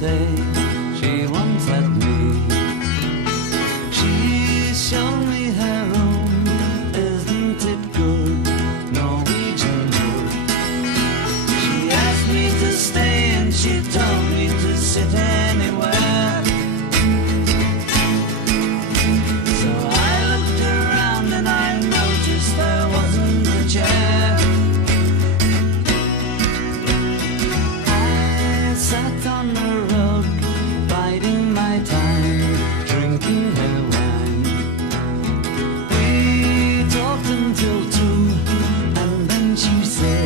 say she once had me. She's shown me her room, isn't it good? Norwegian wood. She asked me to stay and she told me to sit anywhere. So I looked around and I noticed there wasn't a chair. I sat on the rug, biding my time, drinking her wine. We talked until 2, and then she said,